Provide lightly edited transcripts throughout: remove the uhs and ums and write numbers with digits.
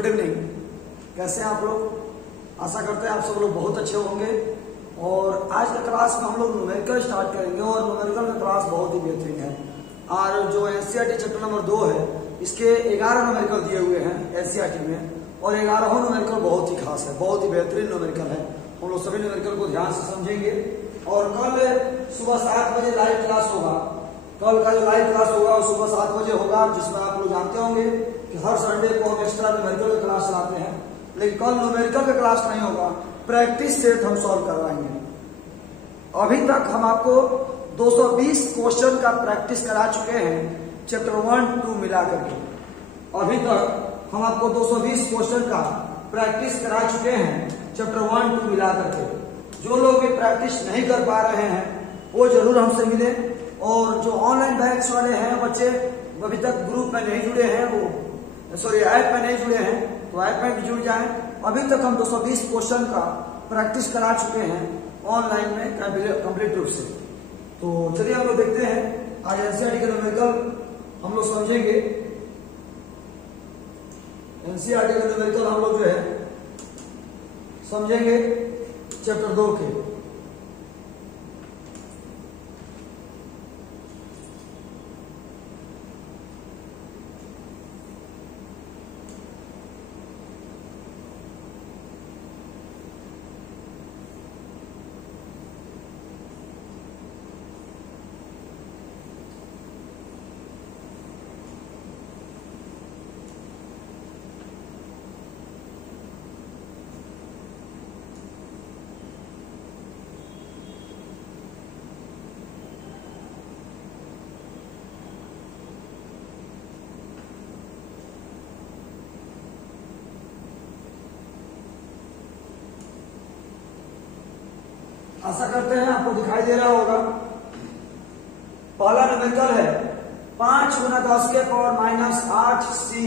Good evening. कैसे हैं आप लोग? आशा करते हैं आप सब लोग बहुत अच्छे होंगे। और आज का क्लास में हम लोग न्यूमेरिकल स्टार्ट करेंगे और न्यूमेरिकल का क्लास बहुत ही बेहतरीन है। और जो एनसीईआरटी चैप्टर नंबर 2 है, इसके 11 न्यूमेरिकल दिए हुए हैं एनसीईआरटी में, और 11वां न्यूमेरिकल बहुत ही खास है, बहुत ही बेहतरीन न्यूमेरिकल है। हम लोग सभी न्यूमेरिकल को ध्यान से समझेंगे। और कल सुबह 7 बजे लाइव क्लास होगा। कल का जो लाइव क्लास होगा वो सुबह 7 बजे होगा, जिसमें आप लोग जानते होंगे कि हर संडे को हम एक्स्ट्रा न्यूमेरिकल का क्लास चलाते हैं। लेकिन कल न्यूमेरिकल का क्लास नहीं होगा, प्रैक्टिस सेट हम सॉल्व करवाएंगे। अभी तक हम आपको 220 क्वेश्चन का प्रैक्टिस करा चुके हैं, चैप्टर 1, 2 मिला करके। अभी तक हम आपको 220 क्वेश्चन का प्रैक्टिस करा चुके हैं, चैप्टर 1, 2 मिला करके। जो लोग भी प्रैक्टिस नहीं कर पा रहे हैं वो जरूर हमसे मिले। और जो ऑनलाइन बैच वाले हैं बच्चे, अभी तक ग्रुप में नहीं जुड़े हैं, वो ऐप में नहीं जुड़े हैं, तो ऐप में भी जुड़ जाएं। अभी तक हम 220 क्वेश्चन का प्रैक्टिस करा चुके हैं ऑनलाइन में कंप्लीट रूप से। तो चलिए हम लोग देखते हैं आज एनसीईआरटी के न्यूमेरिकल हम लोग समझेंगे। एनसीईआरटी के न्यूमेरिकल हम लोग जो है समझेंगे चैप्टर 2 के। आशा करते हैं आपको दिखाई दे रहा होगा। पहला न्यूमेरिकल है 5 × 10 के पावर -8c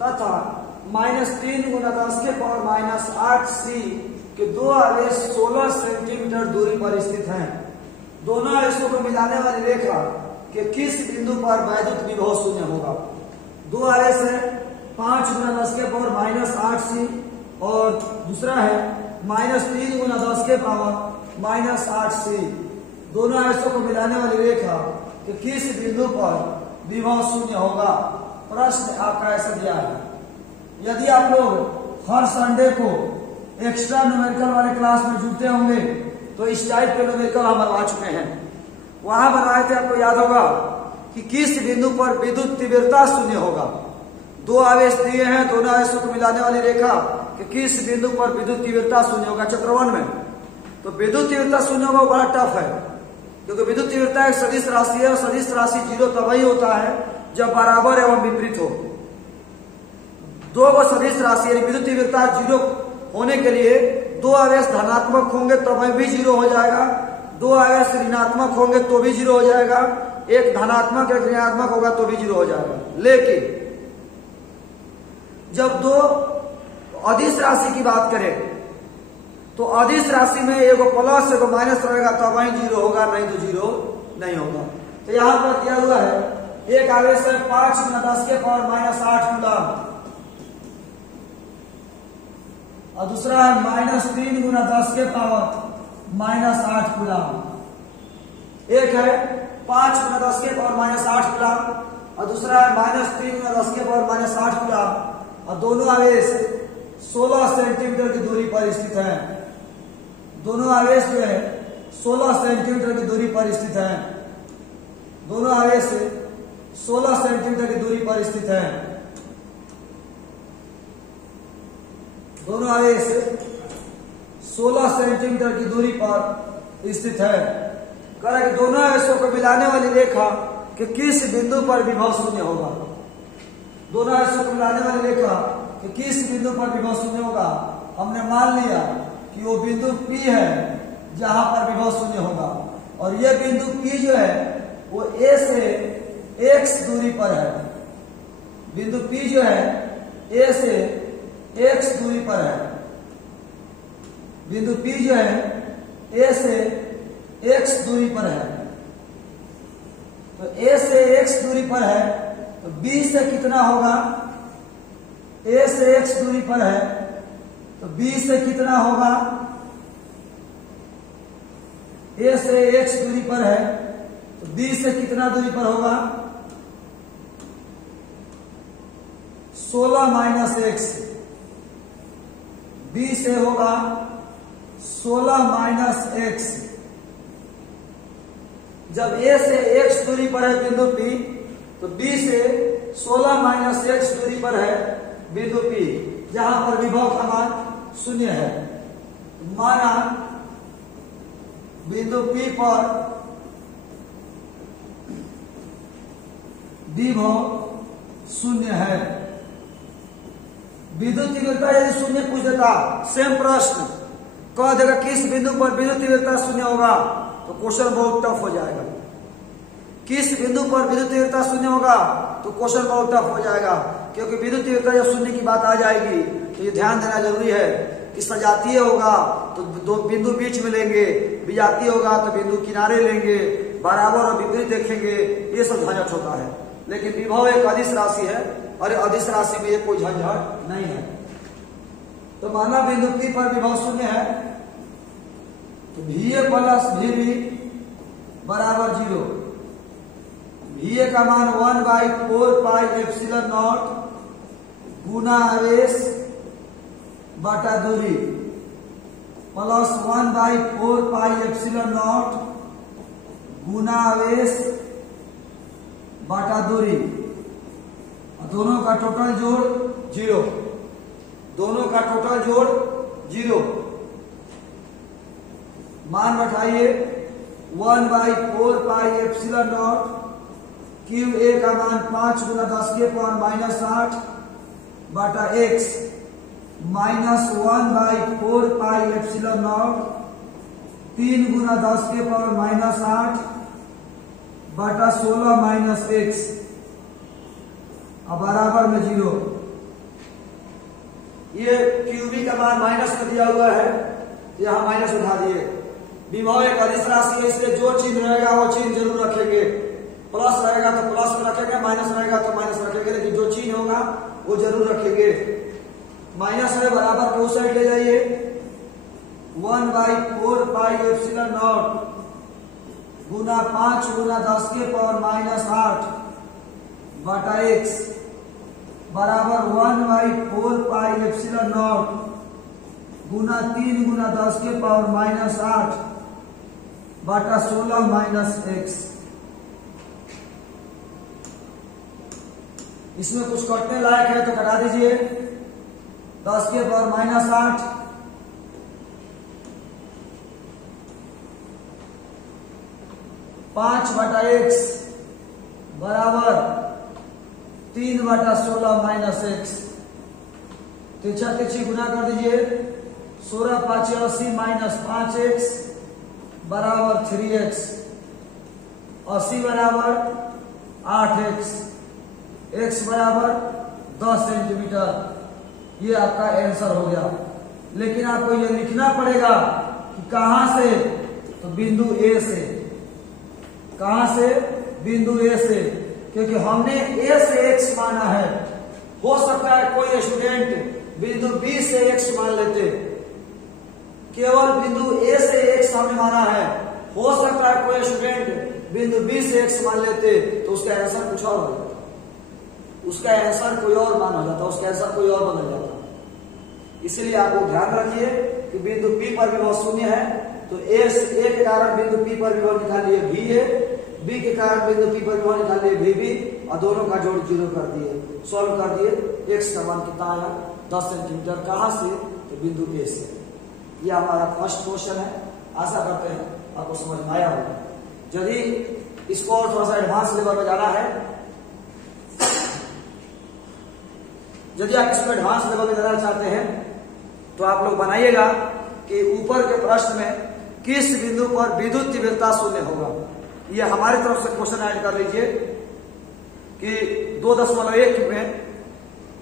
तथा -3 × 10 के पावर -8c के दो आवेश 16 सेंटीमीटर दूरी पर स्थित हैं। दोनों आवेशों को मिलाने वाली रेखा के किस बिंदु पर वैद्युत विभव शून्य होगा? दो आवेश है 5 × 10 के पावर -8c और दूसरा है -3 × 10 के पावर -8c। दोनों आवेशों को मिलाने वाली रेखा कि किस बिंदु पर विभव शून्य होगा? प्रश्न आपका ऐसा दिया है। यदि आप लोग हर संडे को एक्स्ट्रा न्यूमेरिकल वाले क्लास में जुड़ते होंगे तो इस टाइप के न्यूमेरिकल हम बनवा चुके हैं। वहां बनाए थे, आपको याद होगा कि किस बिंदु पर विद्युत तीव्रता शून्य होगा। दो आवेश दिए हैं, दोनों आवेशों को मिलाने वाली रेखा कि किस बिंदु पर विद्युत तीव्रता शून्य होगा, चैप्टर 1 में। तो विद्युत तीव्रता शून्य होगा, वो बड़ा टफ है, क्योंकि विद्युत तीव्रता एक सदिश राशि है और सदिश राशि 0 तभी होता है जब बराबर एवं विपरीत हो। दो को सदिश राशि यानी विद्युत तीव्रता 0 होने के लिए दो आवेश धनात्मक होंगे तभी भी 0 हो जाएगा, दो आवेश ऋणात्मक होंगे तो भी 0 हो जाएगा, एक धनात्मक एक ऋणात्मक होगा तो भी 0 हो जाएगा। लेकिन जब दो अदिश राशि की बात करें तो अदिश राशि में एगो प्लस एगो माइनस रहेगा तब वही 0 होगा, नहीं तो 0 नहीं होगा। तो यहां पर दिया हुआ है एक आवेश है 5 × 10 के पावर -8 कूलम और दूसरा है -3 × 10 के पावर -8 कूलम। एक है 5 × 10 के पावर -8 कूलम और दूसरा है -3 × 10 के पावर -8 कूलम। और दोनों आवेश 16 सेंटीमीटर की दूरी पर स्थित है। दोनों आवेश जो है 16 सेंटीमीटर की दूरी पर स्थित है। दोनों आवेश 16 सेंटीमीटर की दूरी पर स्थित है। दोनों आवेश 16 सेंटीमीटर की दूरी पर स्थित है। कह रहा है कि दोनों आवेशों को मिलाने वाली रेखा कि किस बिंदु पर विभव शून्य होगा। दोनों आवेशों को मिलाने वाली रेखा कि किस बिंदु पर विभव शून्य होगा। हमने मान लिया कि वो बिंदु P है जहां पर विभव शून्य होगा, और ये बिंदु P जो है वो A से x दूरी पर है। बिंदु P जो है A से x दूरी पर है। बिंदु P जो है A से x दूरी पर है। तो A से x दूरी पर है तो B से कितना होगा? ए से x दूरी पर है तो b से कितना होगा, ए से x दूरी पर है तो b से कितना दूरी पर होगा, 16 माइनस x, b से होगा 16 माइनस x। जब a से x दूरी पर है बिंदु P तो b से 16 माइनस x दूरी पर है बिंदु P, जहां पर विभव का मान 0 है। माना बिंदु P पर विभव 0 है। विद्युत तीव्रता यदि 0 पूछ देता, सेम प्रश्न कह देगा किस बिंदु पर विद्युत तीव्रता 0 होगा, तो क्वेश्चन बहुत टफ हो जाएगा। किस बिंदु पर विद्युत तीव्रता 0 होगा तो क्वेश्चन बहुत टफ हो जाएगा, क्योंकि विद्युत तीव्रता जब 0 की बात आ जाएगी तो ये ध्यान देना जरूरी है कि सजातीय होगा तो दो बिंदु बीच में लेंगे, विजातीय होगा तो बिंदु किनारे लेंगे, बराबर और विपरीत देखेंगे, ये सब झंझट होता है। लेकिन विभव एक अदिश राशि है और अदिश राशि में ये कोई झंझट नहीं है। तो माना बिंदु P पर विभव 0 है तो VA प्लस VB बराबर 0। VA का मान 1/4 पाई एप्सिलॉन नॉट गुना आवेश बटा दूरी प्लस 1/4 पाई एप्सिलॉन नॉट गुना आवेश बटा दूरी, दोनों का टोटल जोड़ 0, दोनों का टोटल जोड़ 0। मान बैठाइए 1/4 pi epsilon not Q A का मान 5 गुना 10 के पावर माइनस 8 बटा x minus 1/4 pi epsilon not 3 गुना 10 के पावर माइनस 8 बटा 16 माइनस x बराबर में 0। ये क्यूबी का मान माइनस में दिया हुआ है, यहां माइनस उठा दिए। विभव एक अदिश राशि है, इसलिए जो चिन्ह रहेगा वो चिन्ह जरूर रखेंगे। प्लस रहेगा तो प्लस में रखेंगे, माइनस रहेगा तो माइनस रखेंगे, लेकिन जो चिन्ह होगा वो जरूर रखेंगे। माइनस है बराबर को उस साइड ले जाइए, 1/4 पाई एप्सिलॉन नॉट गुना 5 गुना 10 के पावर माइनस 8 बटा x बराबर 1/4 पाई एप्सिलॉन नॉट गुना 3 गुना 10 के पावर माइनस 8 बटा 16 माइनस x। इसमें कुछ कटने लायक है तो कटा दीजिए। 10 के पावर माइनस 8 5 बटा x बराबर 3 बटा 16 माइनस x। तिरछा तिरछी गुना कर दीजिए। 16 5 80 माइनस 5x बराबर 3x। 80 बराबर 8x, x बराबर 10 सेंटीमीटर। ये आपका आंसर हो गया। लेकिन आपको ये लिखना पड़ेगा कि कहां से, तो बिंदु A से। कहां से? बिंदु A से, क्योंकि हमने A से x माना है। हो सकता है कोई स्टूडेंट बिंदु B से x मान लेते, केवल बिंदु A से x हमने माना है। हो सकता है कोई स्टूडेंट बिंदु B से x मान लेते, तो उसका आंसर कुछ और हो जाता, उसका आंसर कोई और मान हो जाता, उसका आंसर कोई और बदल जाता। इसलिए आपको ध्यान रखिए कि बिंदु P पर विभव 0 है तो A के कारण बिंदु P पर विभव निकालिए VA, B के कारण बिंदु P पर विभव निकालिए VB और दोनों का जोड़ 0 कर दिए। सॉल्व कर दिए। x का मान कितना आया? 10 सेंटीमीटर। कहां से? तो बिंदु A से। यह हमारा फर्स्ट क्वेश्चन है। आशा करते हैं आपको समझ में आया होगा। यदि इसको और थोड़ा सा एडवांस लेवल में जाना है, यदि आप इसको एडवांस लेवल में जाना चाहते हैं तो आप लोग बनाइएगा कि ऊपर के प्रश्न में किस बिंदु पर विद्युत तीव्रता 0 होगा। ये हमारी तरफ से क्वेश्चन ऐड कर लीजिए कि 2.1 में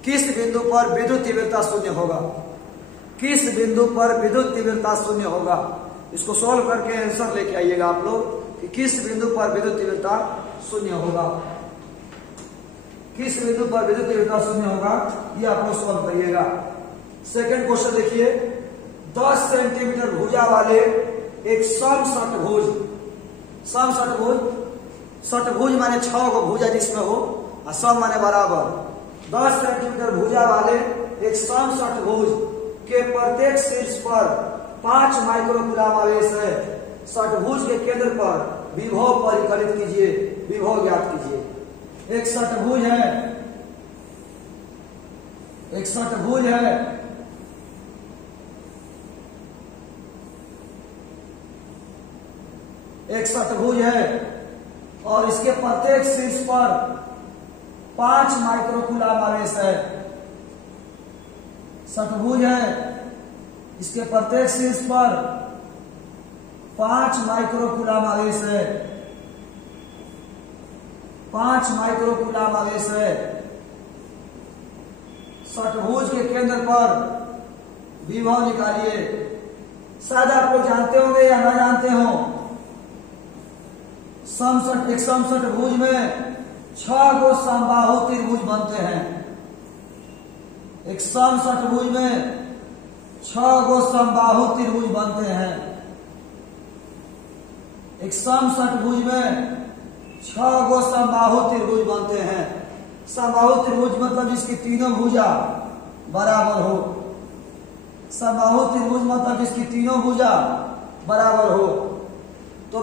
किस बिंदु पर विद्युत तीव्रता 0 होगा। किस बिंदु पर विद्युत तीव्रता 0 होगा, इसको सॉल्व करके आंसर लेके आइएगा आप लोग कि किस बिंदु पर विद्युत तीव्रता 0 होगा। किस बिंदु पर विद्युत तीव्रता शून्य होगा, ये आपको सॉल्व करिएगा। सेकंड क्वेश्चन देखिए, 10 सेंटीमीटर भुजा वाले एक समषटभुज, षटभुज माने 6 गो भुजा जिसमें हो और सम माने बराबर, 10 सेंटीमीटर भुजा वाले एक समषटभुज के प्रत्येक शीर्ष पर 5 माइक्रोकूलम आवेश है। षटभुज के केंद्र पर विभव परिकलित कीजिए, विभव ज्ञात कीजिए। एक षटभुज है, एक षटभुज है, एक षटभुज है और इसके प्रत्येक शीर्ष पर 5 माइक्रोकूलम आवेश है। षटभुज है, इसके प्रत्येक शीर्ष पर 5 माइक्रोकूलम आवेश है, 5 माइक्रोकूलम आवेश है। षटभुज के केंद्र पर विभव निकालिए। शायद आप लोग जानते होंगे या ना जानते हो, एक समषटभुज में 6 गो समबाहु त्रिभुज बनते हैं। एक समषटभुज में 6 गो समबाहु त्रिभुज बनते हैं। एक समषटभुज में 6 गो समबाहु त्रिभुज बनते हैं। समबाहु त्रिभुज मतलब इसकी तीनों भुजा बराबर हो। समबाहु त्रिभुज मतलब इसकी तीनों भुजा बराबर हो। तो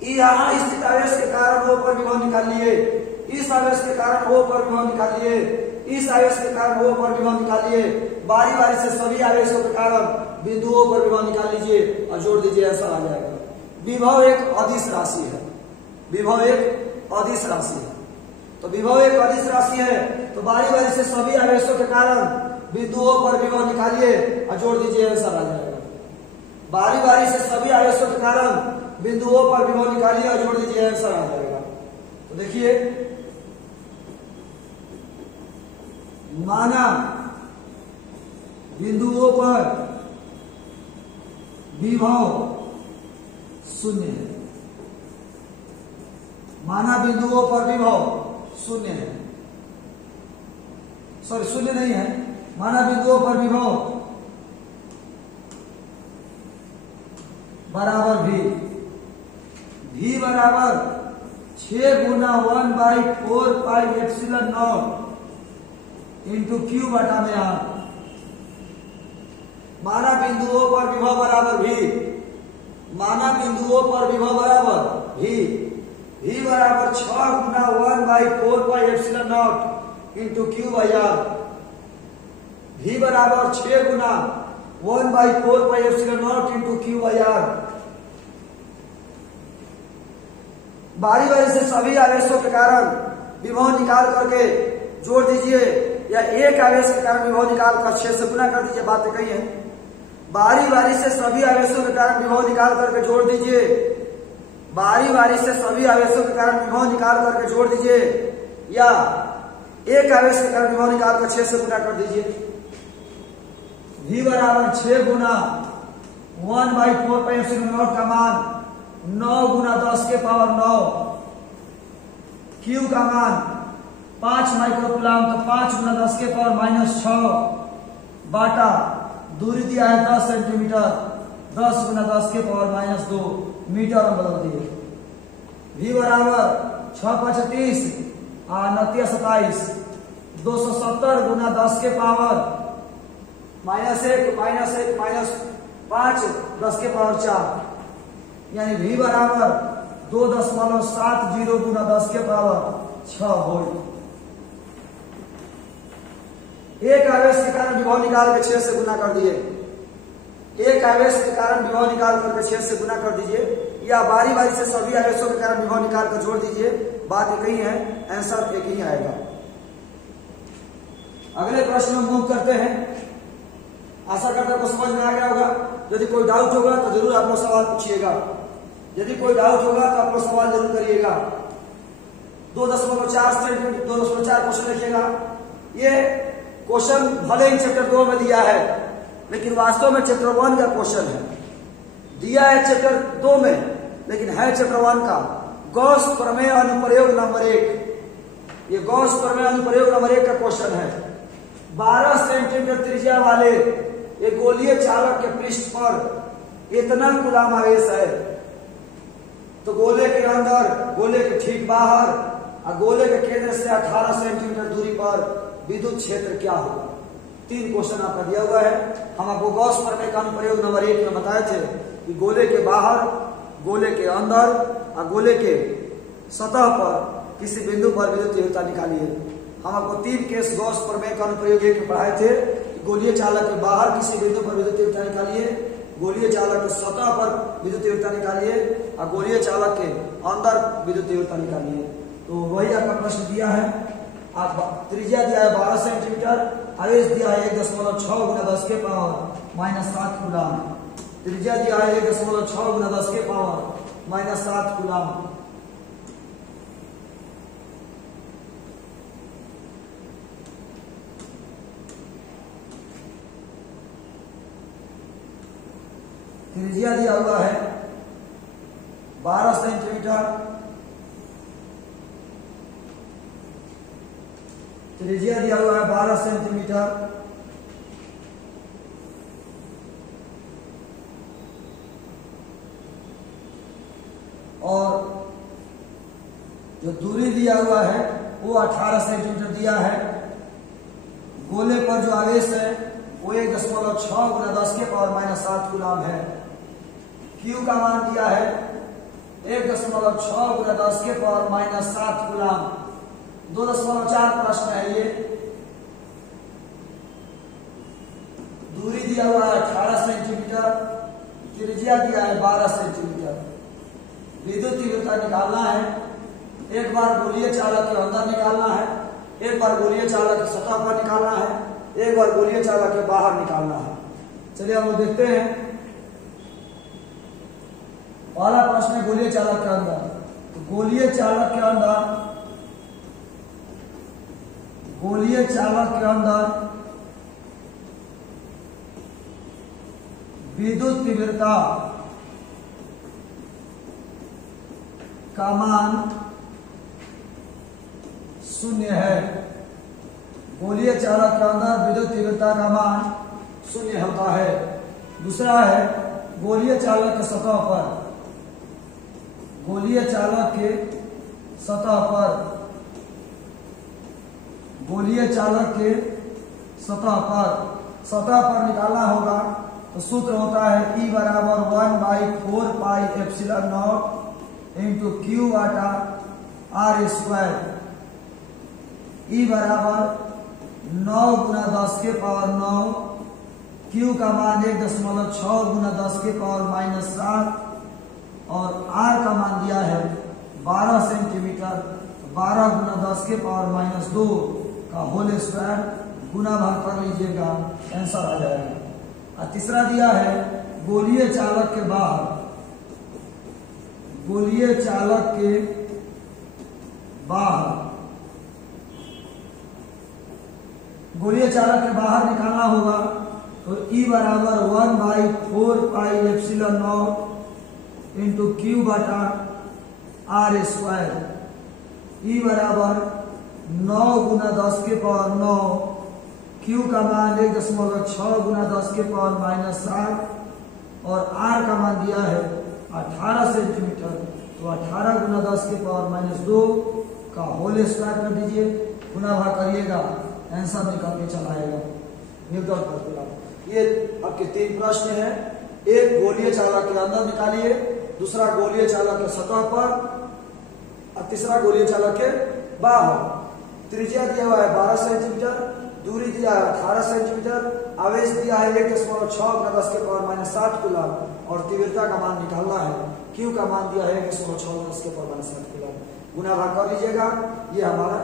यहाँ स्थित आवेश के कारण O पर विभव निकालिए, इस आवेश के कारण O पर विभव निकालिए, इस आवेश के कारण O पर विभव निकालिए। बारी बारी से सभी आवेशों के कारण बिंदुओं पर विभव निकाल लीजिए और जोड़ दीजिए, ऐसा आ जाएगा। विभव एक अदिश राशि है, विभव एक अदिश राशि है। तो विभव एक अदिश राशि है तो बारी बारी से सभी आवेशों के कारण बिंदुओं पर विभव निकालिए और जोड़ दीजिए, ऐसा आ जाएगा। बारी बारी से सभी आवेशों के कारण बिंदुओं पर विभव निकालिए और जोड़ दीजिए, आंसर आ जाएगा। तो देखिए, माना बिंदुओं पर विभव शून्य है, माना बिंदुओं पर विभव शून्य है, सॉरी शून्य नहीं है, माना बिंदुओं पर विभव बराबर भी बराबर 6 गुना 1/4 pi epsilon not into Q बटा में आर। माना बिंदुओं पर विभव बराबर भी, माना बिंदुओं पर विभव बराबर भी बराबर 6 गुना 1/4 pi epsilon not into Q by R. भी बराबर 6 गुना 1/4 pi epsilon not into Q by R. बारी बारी से सभी आवेशों के कारण विभव निकाल करके जोड़ दीजिए, या एक आवेश के कारण विभव निकाल कर 6 से गुना कर दीजिए, बातें कही है। बारी बारी से सभी आवेशों के कारण विभव निकाल करके जोड़ दीजिए, बारी बारी से सभी आवेशों के कारण विभव निकाल करके जोड़ दीजिए, या एक आवेश के कारण विभव निकाल कर 6 से गुना कर दीजिए। भी बराबर 6 गुना 1/4 पाई एप्सिलॉन नॉट का मान 9 गुना 10 के पावर 9, क्यू का मान 5 माइक्रोकूलम, तो 5 गुना 10 के पावर -6 बाटा दूरी दिया है 10 सेंटीमीटर, 10 गुना 10 के पावर -2 मीटर में बदल दिए। भी बराबर 6×5 = 30 और 9×3 = 27, 270 गुना 10 के पावर -1 -5 10 के पावर 4, यानी भी बराबर 2.70 गुना 10 के पावर 6 वोल्ट। एक आवेश के कारण विभव निकाल के 6 से गुना कर दिए, एक आवेश के कारण विभव निकाल करके 6 से गुना कर दीजिए, या बारी बारी से सभी आवेशों के कारण विभव निकाल कर जोड़ दीजिए, बात एक ही है, आंसर एक ही आएगा। अगले प्रश्न में मूव करते हैं। आशा करता हूं समझ में आ गया होगा। यदि कोई डाउट होगा तो जरूर आप लोग सवाल पूछिएगा, यदि कोई डाउट होगा तो आप लोग सवाल जरूर करिएगा। 2.4 सेंटीमीटर 2.4 क्वेश्चन लिखिएगा। ये क्वेश्चन भले ही चैप्टर 2 में दिया है, लेकिन वास्तव में चैप्टर 1 का क्वेश्चन है। दिया है चैप्टर 2 में, लेकिन है चैप्टर 1 का। गॉस प्रमेय अनुप्रयोग नंबर 1। ये गॉस प्रमेय अनुप्रयोग नंबर 1 का क्वेश्चन है। 12 सेंटीमीटर त्रिज्या वाले एक गोलीय चालक के पृष्ठ पर इतना कूलम आवेश है तो गोले के अंदर, गोले के ठीक बाहर और गोले के केंद्र से 18 सेंटीमीटर दूरी पर विद्युत क्षेत्र क्या होगा। 3 क्वेश्चन आपका दिया हुआ है। हम आपको गॉस प्रमेय का अनुप्रयोग नंबर 1 में बताए थे कि गोले के बाहर, गोले के अंदर और गोले के सतह पर किसी बिंदु पर विद्युत तीव्रता निकालिए। हम आपको 3 केस गॉस प्रमेय का अनुप्रयोग 1 में पढ़ाए थे। गोलीय चालक के बाहर किसी बिंदु पर विद्युत तीव्रता निकालिए, गोलीय चालक के सतह पर विद्युत तीव्रता निकालिए और गोलीय चालक के अंदर विद्युत तीव्रता निकालिए। तो वही आपका प्रश्न दिया है। आप त्रिज्या दिया है 12 सेंटीमीटर, आवेश दिया है 1.6 गुना 10 के पावर -7 कूलम। त्रिज्या दिया है 1.6 गुना 10 के पावर -7 कूलम। त्रिज्या दिया हुआ है 12 सेंटीमीटर, त्रिज्या दिया हुआ है 12 सेंटीमीटर और जो दूरी दिया हुआ है वो 18 सेंटीमीटर दिया है। गोले पर जो आवेश है वो 1.6 गुना 10 के पावर -7 कूलम है। Q का मान दिया है 1.6 गुना 10 के पावर -7 कूलम। 2.4 प्रश्न है ये। दूरी दिया हुआ है 18 सेंटीमीटर, त्रिज्या दिया है 12 सेंटीमीटर। विद्युत तीव्रता निकालना है। एक बार गोलीय चालक के अंदर निकालना है, एक बार गोलीय चालक की सतह पर निकालना है, एक बार गोलीय चालक के बाहर निकालना है। चलिए हम लोग देखते हैं। पहला प्रश्न है गोलीय चालक के अंदर। तो गोलीय चालक के अंदर, गोलीय चालक के अंदर विद्युत तीव्रता का मान 0 है। गोलीय चालक के अंदर विद्युत तीव्रता का मान 0 होता है। दूसरा है गोलीय चालक के सतह पर, गोलीय चालक के सतह पर, गोलीय चालक के सतह पर निकालना होगा। तो सूत्र होता है E बराबर 1/4 pi epsilon not into Q बटा R स्क्वायर। E बराबर 9 गुना 10 के पावर 9, Q का मान 1.6 गुना 10 के पावर -7 और R का मान दिया है 12 सेंटीमीटर। 12 गुना 10 के पावर -2 का होल स्क्वायर गुना भाग कर लीजिएगा, आंसर आ जाएगा। और तीसरा दिया है गोलीय चालक के बाहर, गोलीय चालक के बाहर, गोलीय चालक के बाहर निकालना होगा। तो E बराबर 1/4 pi epsilon not into Q बटा R स्क्वायर। E बराबर 9 गुना 10 के पावर 9, Q का मान 1.6 गुना 10 के पावर -7 और R का मान दिया है 18 सेंटीमीटर। तो 18 गुना 10 के पावर -2 का होल स्क्वायर कर दीजिए, गुना भाग करिएगा, आंसर निकल के चला आएगा। ये आपके 3 प्रश्न हैं। एक गोलीय चालक के अंदर निकालिए, दूसरा गोलीय चालक के सतह पर और तीसरा गोलीय चालक के बाहर। त्रिज्या दिया हुआ है 12 सेंटीमीटर, दूरी दिया है 18 सेंटीमीटर, आवेश दिया है 1.6 गुना 10 के पावर -7 कूलम और तीव्रता का मान निकालना है। Q का मान दिया है 1.6 गुना 10 के पावर -7 कूलम। गुना भाग कर लीजिएगा। ये हमारा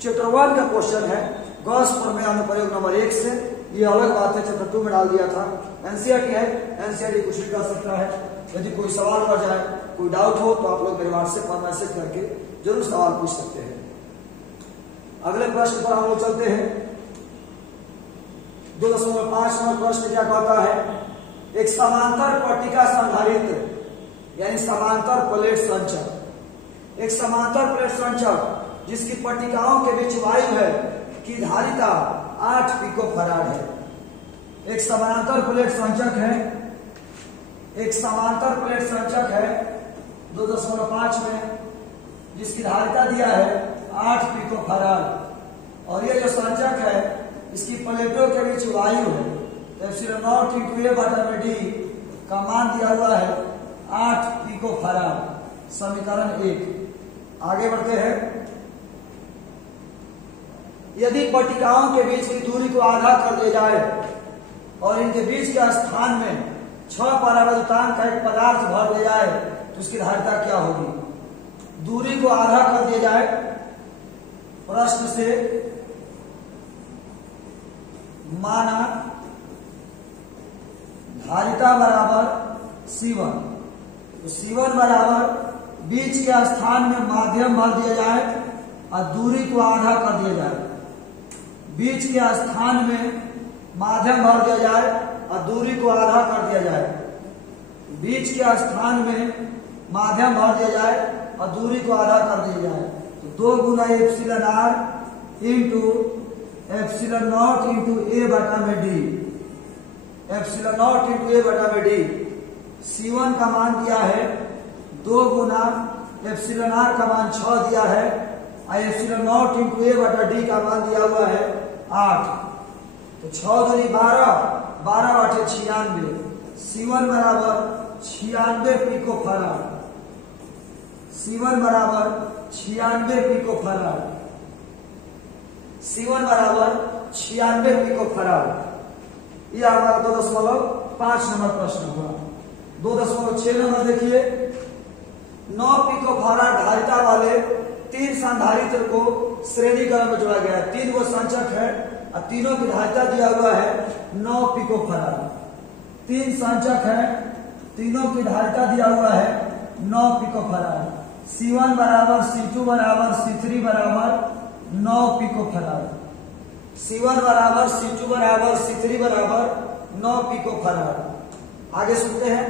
चैप्टर 1 का क्वेश्चन है गॉस प्रमेय अनुप्रयोग नंबर 1 से। ये अलग बात है, चैप्टर 2 में डाल दिया था। एनसीईआरटी है, एनसीईआरटी कुछ भी कर सकता है। यदि कोई सवाल रह जाए, कोई डाउट हो तो आप लोग मेरे व्हाट्सएप पर मैसेज करके जरूर सवाल पूछ सकते हैं। अगले प्रश्न पर हम लोग चलते हैं। 2.5 नंबर प्रश्न क्या कहता है? एक समांतर पट्टिका संधारित्र यानी समांतर प्लेट संचक, एक समांतर प्लेट संचक जिसकी पट्टिकाओं के बीच वायु है की धारिता 8 पिकोफराड है। एक समानांतर प्लेट संचक है, एक समांतर प्लेट संचक है 2.5 में, जिसकी धारिता दिया है 8 पिकोफराड। और ये जो संचक है इसकी प्लेटों के बीच वायु है, एप्सिलॉन नॉट इंटू ए बटा में डी का मान दिया हुआ है 8 पिकोफराड। समीकरण 1। आगे बढ़ते हैं। यदि पट्टिकाओं के बीच की दूरी को आधा कर दिया जाए और इनके बीच के स्थान में 6 परावैद्युतांक का एक पदार्थ भर दिया जाए तो उसकी धारिता क्या होगी? दूरी को आधा कर दिया जाए, प्रश्न से माना धारिता बराबर C1, तो C1 बराबर बीच के स्थान में माध्यम भर दिया जाए और दूरी को आधा कर दिया जाए। बीच के स्थान में माध्यम भर दिया जाए और दूरी को आधा कर दिया जाए। बीच के स्थान में माध्यम भर दिया जाए और दूरी को आधा कर दिया जाए तो 2 गुना epsilon R into epsilon not into A बटा में D, epsilon not into A बटा में डी। C1 का मान दिया है 2 गुना एप्सिलॉन आर का मान 6 दिया है और एप्सिलॉन नॉट इंटू ए बटा डी का मान दिया हुआ है 8। तो 6 दूनी 12, 12 बटे 96। C1 बराबर 96 पिकोफराड। C1 बराबर 96 पिकोफराड। C1 बराबर 96 पिकोफराड। यह हमारा 2.5 नंबर प्रश्न हुआ। 2.6 नंबर देखिए। 9 पिकोफराड धारिता वाले 3 संधारित्र को श्रेणी क्रम में जोड़ा गया है। 3 वो संचक है और तीनों की धारिता दिया हुआ है 9 पिकोफराड। 3 संचक है, तीनों की धारिता दिया हुआ है 9 पिकोफराड। C1 बराबर C2 बराबर C3 बराबर 9 पिकोफराड। C1 बराबर C2 बराबर C3 बराबर 9 पिकोफराड। आगे सुनते हैं।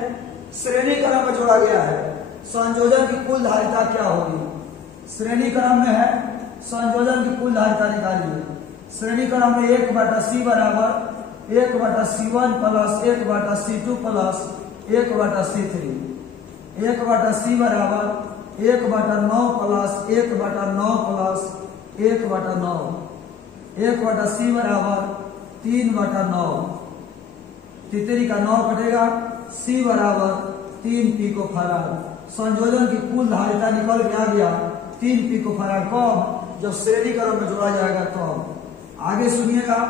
श्रेणी क्रम में जोड़ा गया है, संयोजन की कुल धारिता क्या होगी? श्रेणी क्रम में है, संयोजन की कुल धारिता निकालिए। श्रेणी क्रम में 1/C बराबर 1/C1 plus 1/C2 plus 1/C3। 1/C बराबर 1/9 प्लस 1/9 प्लस 1/9। 1/C बराबर 3/9। तितरी का 9 कटेगा। C बराबर 3 पिकोफराड। संयोजन की कुल धारिता निकल के आ गया 3 पिकोफराड। कब? जब श्रेणी क्रम में जोड़ा जाएगा तब। आगे सुनिएगा।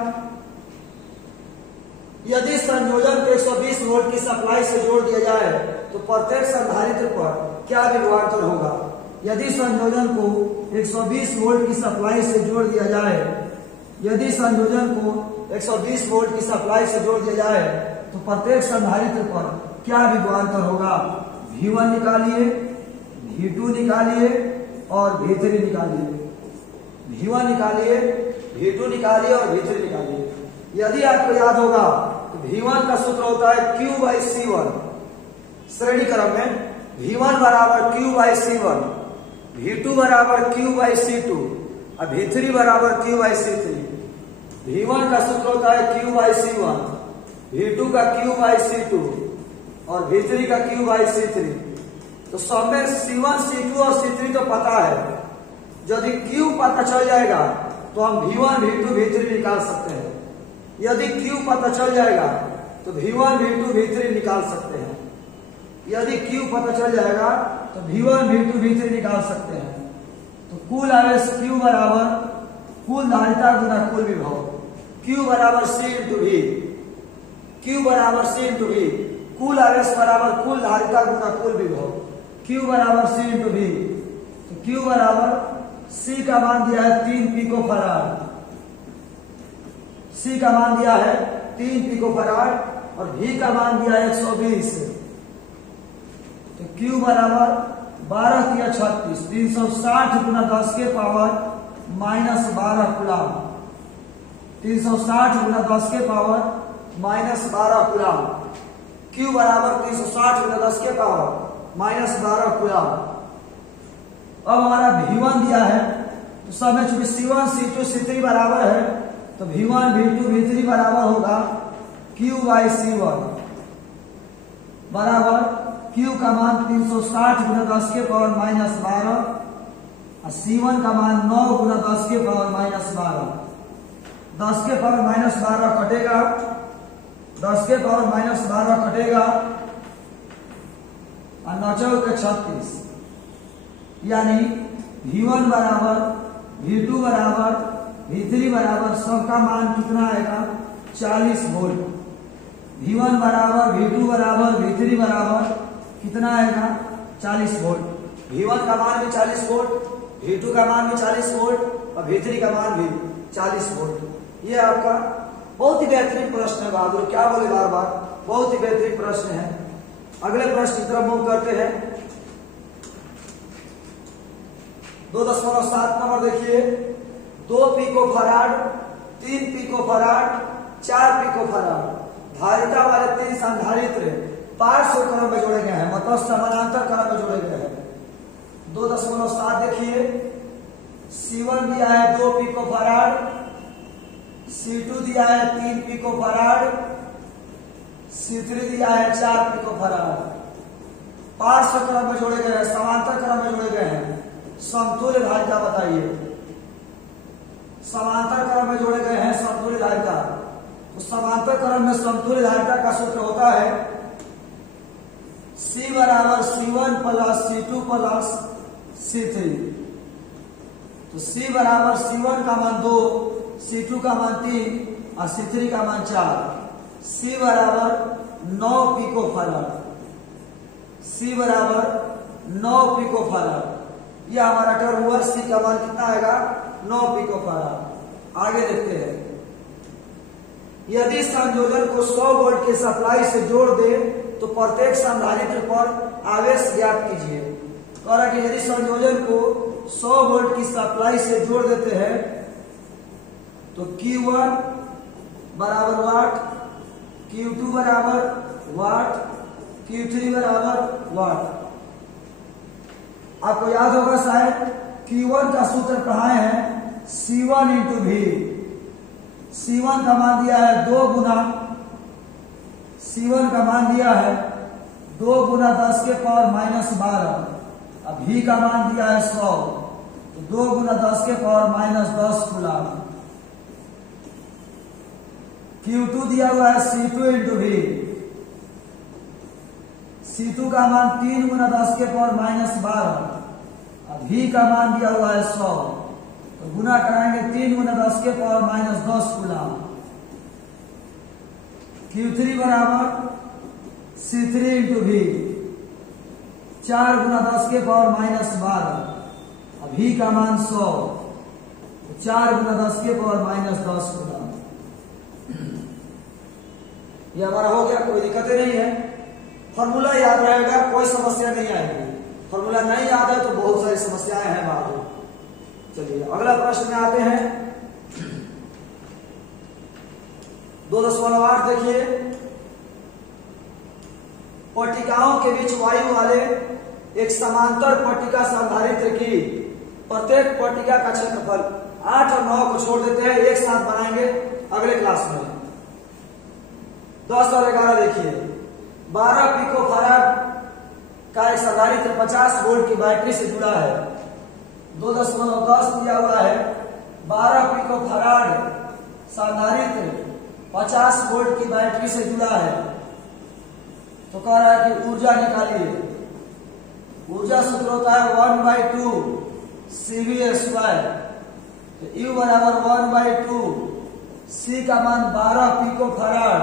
यदि संयोजन को 120 वोल्ट की सप्लाई से जोड़ दिया जाए तो प्रत्येक संधारित्र पर क्या विभवांतर होगा? यदि संयोजन को 120 वोल्ट की सप्लाई से जोड़ दिया जाए, यदि संयोजन को 120 वोल्ट की सप्लाई से जोड़ दिया जाए तो प्रत्येक संधारित्र पर क्या विभवांतर होगा? V1 निकालिए, V2 निकालिए और V3 निकालिए। V1 निकालिए, V2 निकालिए और V3 निकालिए। यदि आपको याद होगा तो V1 का सूत्र होता है Q/C1। श्रेणी क्रम में V1 बराबर Q/C1, V2 बराबर Q/C2 और V3 बराबर Q/C3। V1 का सूत्र होता है Q/C1, V2 का Q/C2 और V3 का Q/C3। तो सब में C1, C2 और C3 तो पता है। यदि Q पता चल जाएगा तो हम V1, V2, V3 निकाल सकते हैं। यदि Q पता चल जाएगा तो V1, V2, V3 निकाल सकते हैं। यदि Q पता चल जाएगा तो V1, V2, V3 निकाल सकते हैं। तो कुल आवेश Q बराबर कुल धारिता गुना कुल विभव। Q बराबर C इंटू V। Q बराबर C इंटू V। कुल आवेश बराबर कुल धारिता गुना कुल विभव। Q बराबर C इंटू V। तो Q बराबर C का मान दिया है 3 पिकोफराड। C का मान दिया है 3 पिकोफराड और V का मान दिया है 120। तो Q बराबर 12 × 36 360 गुना 10 के पावर -12 कूलम। 360 गुना 10 के पावर -12 कूलम। Q बराबर 360 गुना 10 के पावर -12 कूलम। अब हमारा V1 दिया है तो सब में चूंकि C1 C2 C3 बराबर है तो V1 V2 V3 बराबर होगा Q बाई C1 बराबर Q का मान 360 गुना 10 के पावर माइनस 12 और C1 का मान 9 गुना 10 के पावर माइनस 12। 10 के पावर माइनस 12 कटेगा, 10 के पावर माइनस 12 कटेगा और 9 के 36, यानी V1 बराबर V2 बराबर V3 बराबर सबका मान कितना आएगा 40 वोल्ट। V1 बराबर V2 बराबर V3 बराबर कितना आएगा 40 वोल्ट। V1 का मान भी 40 वोल्ट, V2 का मान भी 40 वोल्ट और V3 का मान भी 40 वोल्ट। ये आपका बहुत ही बेहतरीन प्रश्न है बहादुर, क्या बोले बार बार, बहुत ही बेहतरीन प्रश्न है। अगले प्रश्न की तरफ मूव करते हैं। 2.7 नंबर देखिए, 2 pico farad, 3 pico farad, 4 pico farad धारिता वाले 3 संधारित्र पार्श्व क्रम में जोड़े गए हैं, मतलब समानांतर क्रम में जोड़े गए हैं। 2.7 देखिए, C1 दिया है 2 पिको फराड, C2 दिया है 3 पिको फराड, C3 दिया है 4 पिको फराड। पार्श्व क्रम में जोड़े गए हैं, समांतर क्रम में जोड़े गए हैं। समतुल्य धारिता बताइए। समांतर क्रम में जोड़े गए हैं समतुल्य धारिता, तो समांतर क्रम में समतुल्य धारिता का सूत्र होता है C बराबर C1 plus C2 plus C3। तो C बराबर C1 का मान 2, C2 का मान 3 और C3 का मान 4। C बराबर 9 पिको फराड, C बराबर 9 पिको फराड। यह हमारा टर्म हुआ। C का मान कितना आएगा 9 पिको फराड। आगे देखते हैं, यदि संयोजन को 100 वोल्ट के सप्लाई से जोड़ दे तो प्रत्येक संधारित्र पर आवेश ज्ञात कीजिए। कह रहा कि यदि संयोजन को 100 वोल्ट की सप्लाई से जोड़ देते हैं तो Q1 बराबर वाट, Q2 बराबर वाट, Q3 बराबर वाट। आपको याद होगा शायद Q1 का सूत्र पढ़ाए हैं C1 इंटू V। C1 का मान दिया है 2 गुना, C1 का मान दिया है 2 गुना 10 के पावर माइनस 12। अब V का मान दिया है 100, तो 2 गुना 10 के पावर माइनस 10 कूलम। Q2 दिया हुआ है C2 इंटू V। C2 का मान 3 गुना 10 के पावर माइनस 12। अब V का मान दिया हुआ है 100, तो गुना कराएंगे 3 गुना 10 के पावर माइनस 10 कूलम। Q3 बराबर C3 इंटू V, 4 गुना 10 के पावर माइनस 12। अब V का मान 100, तो 4 गुना 10 के पावर माइनस 10 कूलम। ये हमारा हो गया, कोई दिक्कत नहीं है। फॉर्मूला याद रहेगा, कोई समस्या नहीं आएगी। फॉर्मूला नहीं याद है तो बहुत सारी समस्याएं हैं बाहर। चलिए अगला प्रश्न में आते हैं। 2.8 देखिए, पट्टिकाओं के बीच वायु वाले एक समांतर पट्टिका संधारित्र की प्रत्येक पट्टिका का क्षेत्रफल 8 और 9 को छोड़ देते हैं, एक साथ बनाएंगे अगले क्लास में। 10 और 11 देखिए, 12 पिको फराड का एक संधारित्र 50 वोल्ट की बैटरी से जुड़ा है। 2.10 दिया हुआ है, 12 पिको फराड संधारित्र 50 वोल्ट की बैटरी से जुड़ा है। तो कह रहा है कि ऊर्जा निकालिए। ऊर्जा सूत्र होता है 1/2 CV²। तो U बराबर 1/2, C का मान 12 पिको फराड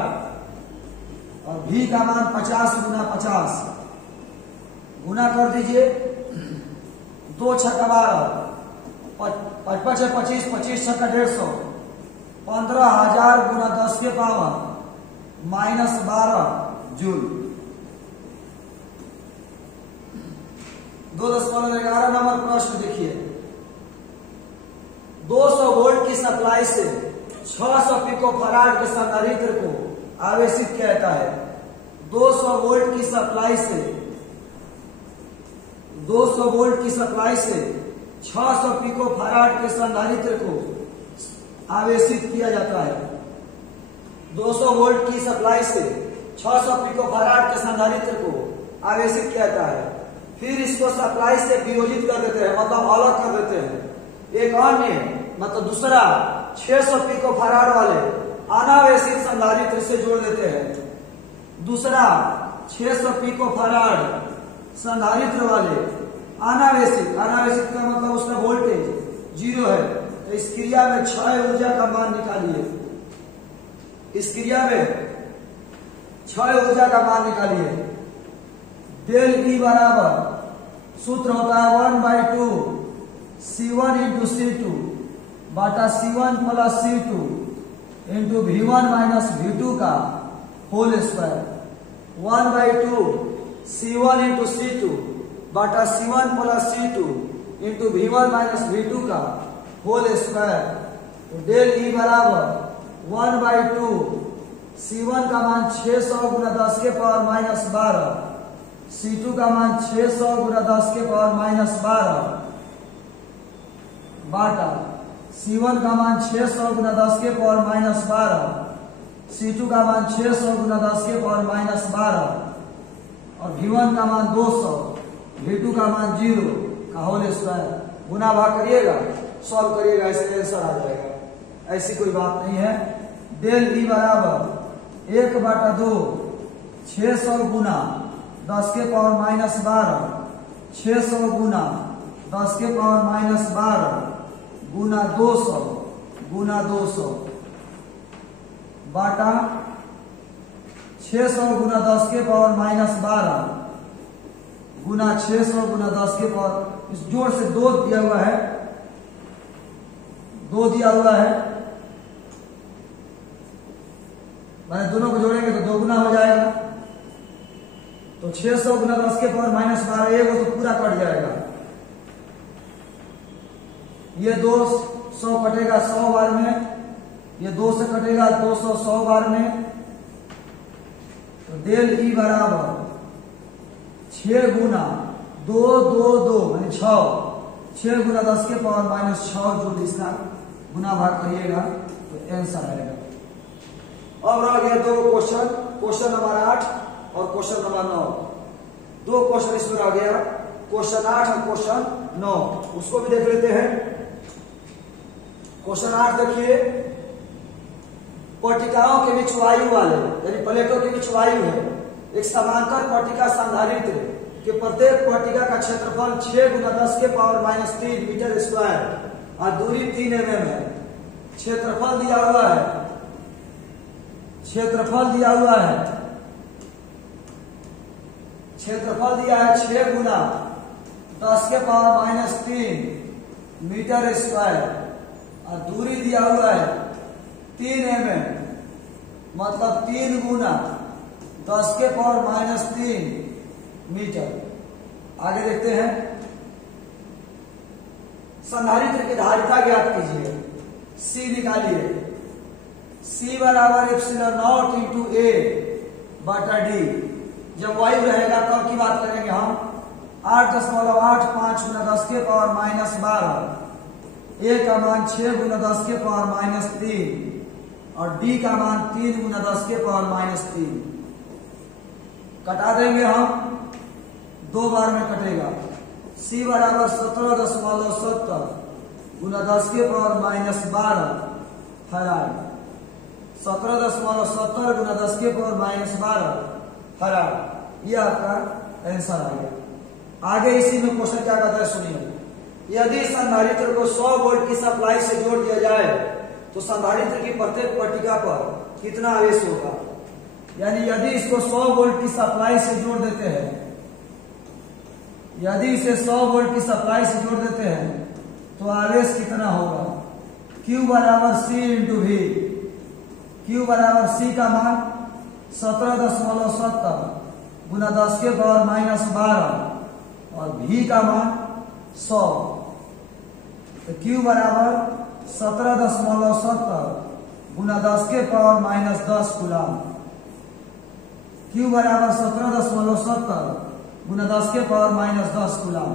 और V का मान 50 गुना 50। गुना कर दीजिए, 2 छक्का 12, 55 है 25, 25 छक्का 150, 15,000 गुना 10 के पावर माइनस 12 जूल। 2.11 नंबर प्रश्न देखिए, 200 वोल्ट की सप्लाई से 600 पिको फराड के संधारित्र को आवेशित किया जाता है। 200 वोल्ट की सप्लाई से 200 वोल्ट की सप्लाई से 600 पिको फराड के संधारित्र को आवेशित किया जाता है। 200 वोल्ट की सप्लाई से 600 पिको फराड के संधारित्र को आवेशित किया जाता है। फिर इसको सप्लाई से वियोजित कर देते हैं, मतलब अलग कर देते हैं। एक अन्य मतलब दूसरा 600 पिको फराड वाले अनावेशित संधारित्र से जोड़ देते हैं। दूसरा 600 पिको फराड संधारित्र वाले अनावेशित का मतलब उसका वोल्टेज 0 है, तो इस क्रिया में क्षय ऊर्जा का मान निकालिए। इस क्रिया में क्षय ऊर्जा का मान निकालिए। डेल ई बराबर सूत्र होता है 1/2 C1 इंटू C2 बाटा C1 plus C2 into V1 minus V2 का whole square. 1/2 C1 into C2 बाटा C1 plus C2 into V1 minus V2 का होल स्क्वायर। तो डेल ई बराबर 1/2 C1 का मान 600 गुना 10 के पावर माइनस 12, C2 का मान 600 गुना 10 के पावर माइनस 12 बाटा C1 का मान 600 गुना 10 के पावर माइनस 12, C2 का मान 600 गुना 10 के पावर माइनस 12 और V1 का मान 200, V2 का मान 0 का होल स्क्वायर। गुना भाग करिएगा, सॉल्व करिएगा, इसका आंसर आ जाएगा। ऐसी कोई बात नहीं है। डेल ई बराबर 1/2 600 गुना 10 के पावर माइनस 12, 600 गुना 10 के पावर माइनस 12 गुना 200 बाटा 600 गुना 10 के पावर माइनस 12 गुना 600 गुना 10 के पावर, इस जोड़ से 2 दिया हुआ है, 2 दिया हुआ है, मैंने दोनों को जोड़ेंगे तो 2 गुना हो जाएगा। तो 600 गुना 10 के पावर माइनस 12 ये वो तो पूरा कट जाएगा। ये 200 कटेगा 100 बार में, ये 2 से कटेगा 200 100 बार में। तो डेल ई बराबर 6 गुना 2 2 2 यानी 6 गुना 10 के पावर माइनस 6 जो इसका गुना भाग करिएगा तो आंसर आएगा। अब रह गया 2 क्वेश्चन, क्वेश्चन नंबर 8 और क्वेश्चन नंबर 9। 2 क्वेश्चन इसमें रह गया, क्वेश्चन 8 और क्वेश्चन 9, उसको भी देख लेते हैं। क्वेश्चन 8 देखिए, पट्टिकाओं के बीच वायु वाले यानी प्लेटों के बीच वायु है। एक समांतर पट्टिका संधारित्र के प्रत्येक पट्टिका का क्षेत्रफल 6 गुना 10 के पावर माइनस 3 मीटर स्क्वायर और दूरी 3 mm है। क्षेत्रफल दिया हुआ है, क्षेत्रफल दिया है 6 गुना 10 के पावर माइनस 3 मीटर स्क्वायर और दूरी दिया हुआ है 3 mm, मतलब 3 गुना 10 के पावर माइनस 3 मीटर। आगे देखते हैं, संधारित्र की धारिता ज्ञात कीजिए। C निकालिए। C बराबर एप्सिलॉन नॉट इंटू A बटा D। जब वायु रहेगा तब की बात करेंगे हम। 8.85 गुना 10 के पावर माइनस 12, A का मान 6 गुना 10 के पावर माइनस 3 और D का मान 3 गुना 10 के पावर माइनस 3। कटा देंगे हम, 2 बार में कटेगा। C बराबर 17.70 गुना 10 के पावर माइनस 12 फराड। 17.70 गुना 10 के पावर माइनस 12 फराड। यह आपका आंसर आ गया। आगे इसी में क्वेश्चन क्या कहता है सुनिए। यदि संधारित्र को 100 वोल्ट की सप्लाई से जोड़ दिया जाए तो संधारित्र की प्रत्येक पट्टिका पर कितना आवेश होगा। यानी यदि इसको 100 वोल्ट की सप्लाई से जोड़ देते हैं, यदि इसे 100 वोल्ट की सप्लाई से जोड़ देते हैं तो आवेश कितना होगा। Q बराबर C इंटू V। Q बराबर C का मान 17.70 गुना 10 के पावर माइनस 12 और V का मान 100। तो Q बराबर 17.70 गुना 10 के पावर माइनस 10 गुलाम। Q बराबर 17.70 गुना 10 के पावर माइनस 10 गुलाम।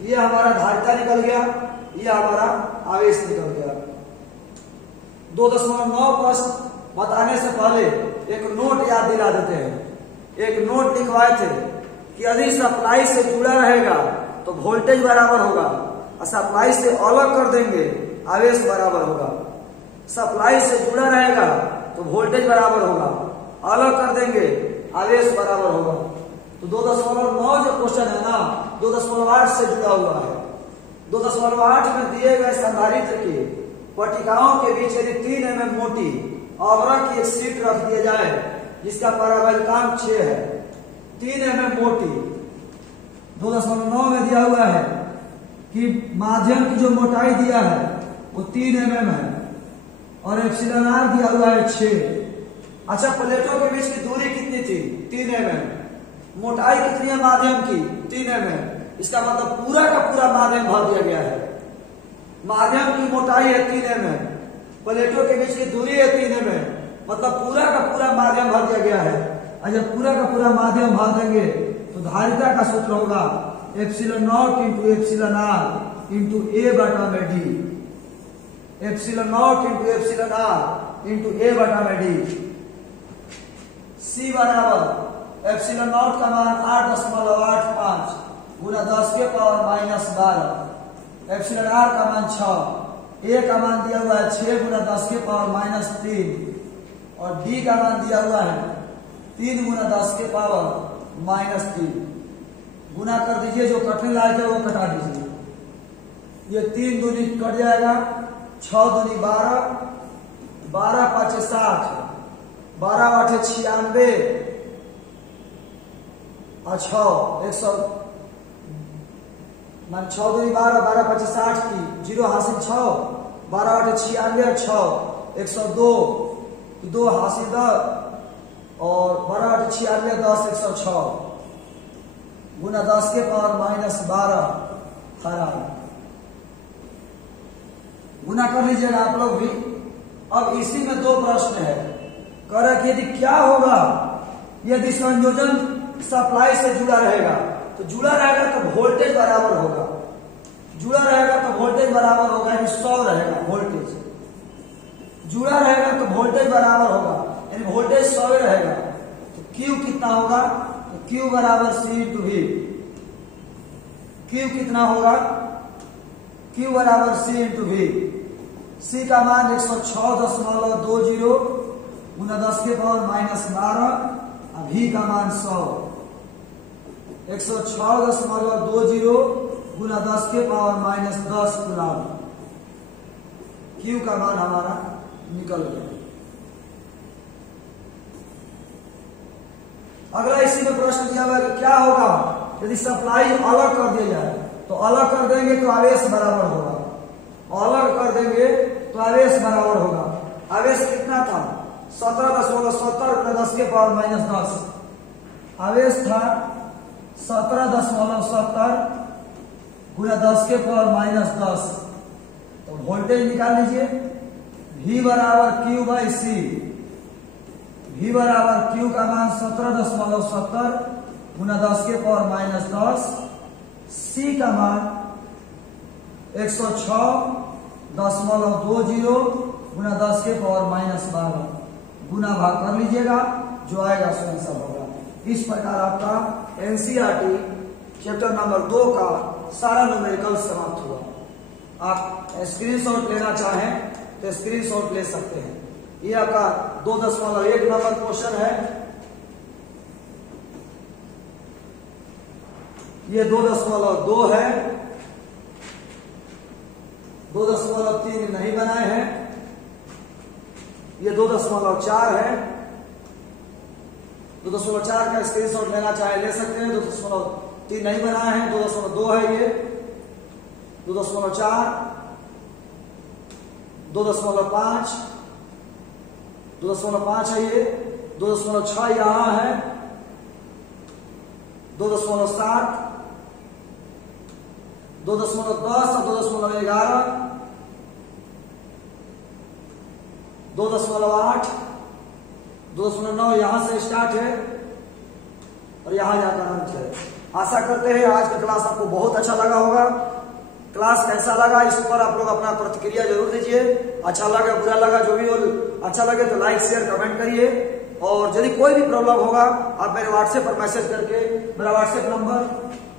ये हमारा धारिता निकल गया, ये हमारा आवेश निकल गया। 2.9 प्रश्न बताने से पहले एक नोट याद दिला देते हैं। एक नोट लिखवाए थे कि यदि सप्लाई से जुड़ा रहेगा तो वोल्टेज बराबर होगा, और सप्लाई से अलग कर देंगे आवेश बराबर होगा। सप्लाई से जुड़ा रहेगा तो वोल्टेज बराबर होगा, अलग कर देंगे आवेश बराबर होगा। तो 2.9 जो क्वेश्चन है ना 2.8 से जुड़ा हुआ है। 2.8 में दिए गए संधारित्र की पट्टिकाओं के बीच यदि 3 mm मोटी आवरक की एक शीट रख दिया जाए जिसका परावैल्यतांक 6 है, 3 mm मोटी। 2.9 में दिया हुआ है कि माध्यम की जो मोटाई दिया है वो 3 mm है और एप्सिलॉन आर दिया हुआ है 6। अच्छा, प्लेटों के बीच की दूरी कितनी थी? 3 mm। मोटाई कितनी है माध्यम की? 3 mm। इसका मतलब पूरा का पूरा माध्यम भर दिया गया है। माध्यम की मोटाई है 3 mm, प्लेटों के बीच की दूरी है 3 mm, मतलब पूरा का पूरा माध्यम भर दिया गया है। और जब पूरा का पूरा माध्यम भर देंगे तो धारिता का सूत्र होगा epsilon not into epsilon R into A बटा में D. Epsilon not into epsilon R into A बटा में डी। सी बराबर एप्सिलॉन नॉट का मान 8.85 गुना 10 के पावर माइनस 12। एप्सिलॉन आर का मान 6, ए का मान दिया हुआ है 6 गुना 10 के पावर माइनस 3 और डी का मान दिया हुआ है 3 गुना 10 के पावर माइनस 3। गुना कर दीजिए, जो कटने लायक है वो कटा दीजिए। ये 3 दूनी कट जाएगा, 6 दूनी 12, 12 पाँच 60, 12 आठे 96 और 6 100 मान 6 दूनी 12, 12 पाँच 60 की जीरो हासिल 6, 12 आठे 96 6 102 2 हासिल 10 और 12 आठे 96 10 106 गुना 10 के पावर माइनस 12 हरा। गुना कर लीजिएगा आप लोग भी। अब इसी में 2 प्रश्न है। कह रहा कि यदि क्या होगा यदि संयोजन सप्लाई से जुड़ा रहेगा, तो जुड़ा रहेगा तो वोल्टेज बराबर होगा, जुड़ा रहेगा तो वोल्टेज बराबर होगा, यानी 100 रहेगा वोल्टेज। जुड़ा रहेगा तो वोल्टेज बराबर होगा, यानी वोल्टेज 100 रहेगा। तो क्यू कितना होगा? तो क्यू बराबर सी इंटू वी। क्यू कितना होगा? क्यू बराबर सी इंटू वी। सी का मान 106.20 गुना 10 के पावर माइनस 12 और वी का मान 100। 106.20 गुना 10 के पावर माइनस 10 गुलाम। क्यू का मान हमारा निकल गया। अगला इसी में प्रश्न दिया हुआ है क्या होगा यदि सप्लाई अलग कर दिया जाए। तो अलग कर देंगे तो आवेश बराबर होगा, अलग कर देंगे तो आवेश बराबर होगा। आवेश कितना था? 17.70 गुना 10 के पावर माइनस 10। आवेश था 17.70 गुना 10 के पावर माइनस 10। तो वोल्टेज निकाल लीजिए। V बराबर Q बाई सी। V बराबर Q का मान 17.70 गुना 10 के पावर माइनस 10। C का मान 106.20 गुना 10 के पावर माइनस 12। गुना भाग कर लीजिएगा, जो आएगा स्वयं सब होगा। इस प्रकार आपका एनसीईआरटी चैप्टर नंबर 2 का सारा न्यूमेरिकल समाप्त हुआ। आप स्क्रीनशॉट लेना चाहें तो स्क्रीनशॉट ले सकते हैं। ये आपका 2.1 नंबर क्वेश्चन है। ये 2.2 है, 2.3 नहीं बनाए हैं। ये 2.4 है। 2.4 का स्क्रीनशॉट लेना चाहे ले सकते हैं। 2.3 नहीं बनाए हैं। 2.2 है ये, 2.4, 2.5, 2.5 है ये, 2.6 यहां है, 2.7, 2.10 और 2.11, 2.8, 2.9 यहां से स्टार्ट है और यहां जाकर अंत है। आशा करते हैं आज का क्लास आपको बहुत अच्छा लगा होगा। क्लास कैसा लगा इस पर आप लोग अपना प्रतिक्रिया जरूर दीजिए। अच्छा लगा बुरा लगा जो भी हो, अच्छा लगे तो लाइक शेयर कमेंट करिए। और यदि कोई भी प्रॉब्लम होगा आप मेरे व्हाट्सएप पर मैसेज करके, मेरा व्हाट्सएप नंबर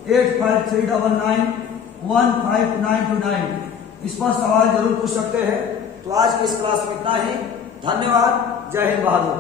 8539115929 इस पर सवाल जरूर पूछ सकते हैं। तो आज की इस क्लास में इतना ही। धन्यवाद। जय हिंद बहादुर।